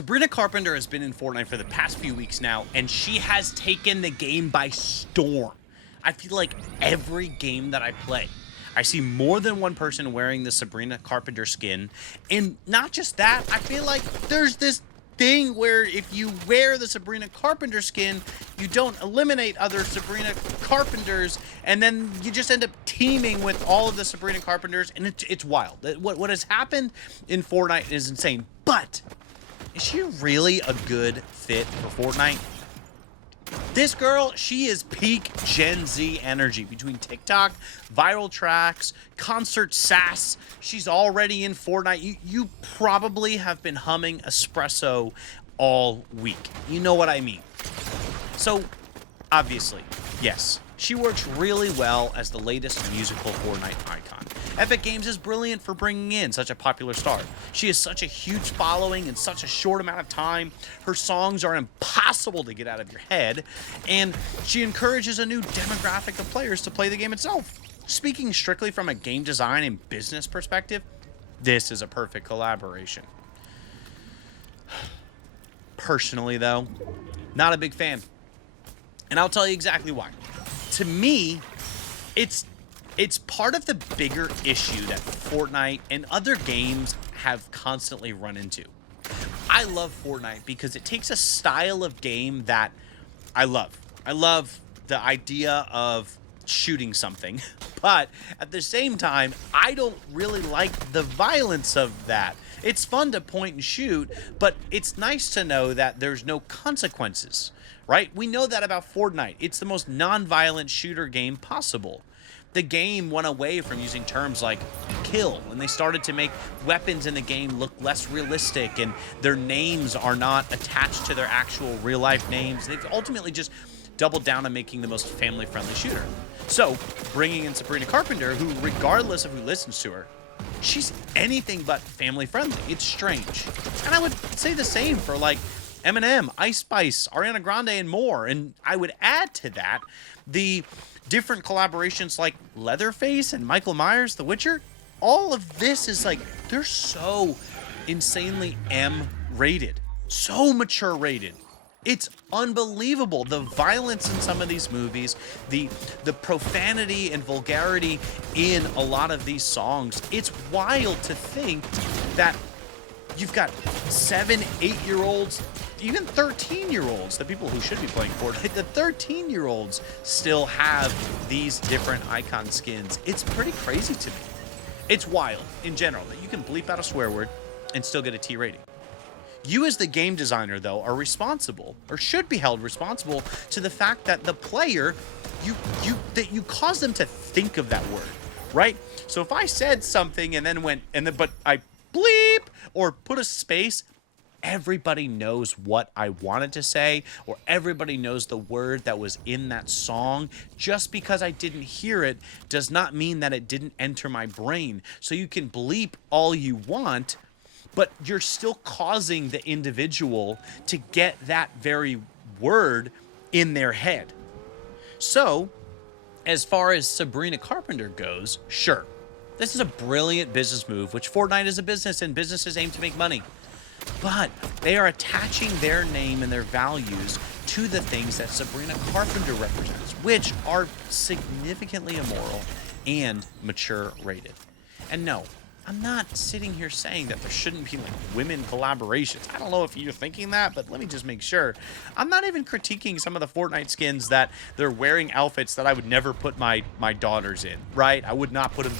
Sabrina Carpenter has been in Fortnite for the past few weeks now, and she has taken the game by storm. I feel like every game that I play, I see more than one person wearing the Sabrina Carpenter skin. And not just that, I feel like there's this thing where if you wear the Sabrina Carpenter skin, you don't eliminate other Sabrina Carpenters, and then you just end up teaming with all of the Sabrina Carpenters, and it's wild. What has happened in Fortnite is insane. But is she really a good fit for Fortnite? This girl, she is peak Gen Z energy between TikTok, viral tracks, concert sass. She's already in Fortnite. You probably have been humming Espresso all week. You know what I mean. So, obviously, yes, she works really well as the latest musical Fortnite icon. Epic Games is brilliant for bringing in such a popular star. She has such a huge following in such a short amount of time. Her songs are impossible to get out of your head, and she encourages a new demographic of players to play the game itself. Speaking strictly from a game design and business perspective, this is a perfect collaboration. Personally, though, not a big fan. And I'll tell you exactly why. To me, it's part of the bigger issue that Fortnite and other games have constantly run into. I love Fortnite because it takes a style of game that I love. I love the idea of shooting something, but at the same time, I don't really like the violence of that. It's fun to point and shoot, but it's nice to know that there's no consequences, right? We know that about Fortnite. It's the most non-violent shooter game possible. The game went away from using terms like kill, and they started to make weapons in the game look less realistic, and their names are not attached to their actual real-life names. They've ultimately just doubled down on making the most family-friendly shooter. So, bringing in Sabrina Carpenter, who, regardless of who listens to her, she's anything but family-friendly. It's strange. And I would say the same for, like, Eminem, Ice Spice, Ariana Grande, and more. And I would add to that the different collaborations like Leatherface and Michael Myers, The Witcher. All of this is like, they're so insanely M-rated, so mature rated. It's unbelievable. The violence in some of these movies, the profanity and vulgarity in a lot of these songs. It's wild to think that you've got 7, 8-year-olds, even 13-year-olds, the people who should be playing Fortnite, the 13-year-olds still have these different icon skins. It's pretty crazy to me. It's wild in general that you can bleep out a swear word and still get a T rating. You as the game designer, though, are responsible, or should be held responsible, to the fact that the player, you cause them to think of that word, right? So if I said something and then but I bleep or put a space, everybody knows what I wanted to say, or everybody knows the word that was in that song. Just because I didn't hear it does not mean that it didn't enter my brain. So you can bleep all you want, but you're still causing the individual to get that very word in their head. So, as far as Sabrina Carpenter goes, sure, this is a brilliant business move, which Fortnite is a business and businesses aim to make money. But they are attaching their name and their values to the things that Sabrina Carpenter represents, which are significantly immoral and mature rated. And no, I'm not sitting here saying that there shouldn't be like women collaborations. I don't know if you're thinking that, but let me just make sure. I'm not even critiquing some of the Fortnite skins that they're wearing outfits that I would never put my daughters in, right? I would not put them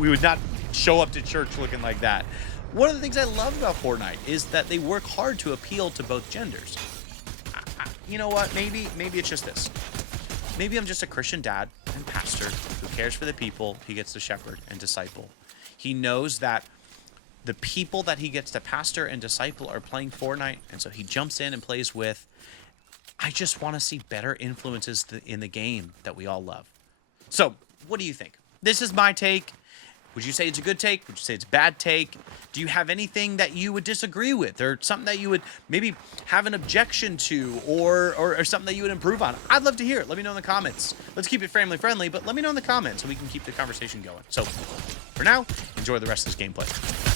we would not show up to church looking like that. One of the things I love about Fortnite is that they work hard to appeal to both genders. You know what? Maybe it's just this. Maybe I'm just a Christian dad and pastor who cares for the people he gets to shepherd and disciple. He knows that the people that he gets to pastor and disciple are playing Fortnite, and so he jumps in and plays with. I just want to see better influences in the game that we all love. So, what do you think? This is my take. Would you say it's a good take? Would you say it's a bad take? Do you have anything that you would disagree with, or something that you would maybe have an objection to, or something that you would improve on? I'd love to hear it. Let me know in the comments. Let's keep it family friendly, but let me know in the comments so we can keep the conversation going. So for now, enjoy the rest of this gameplay.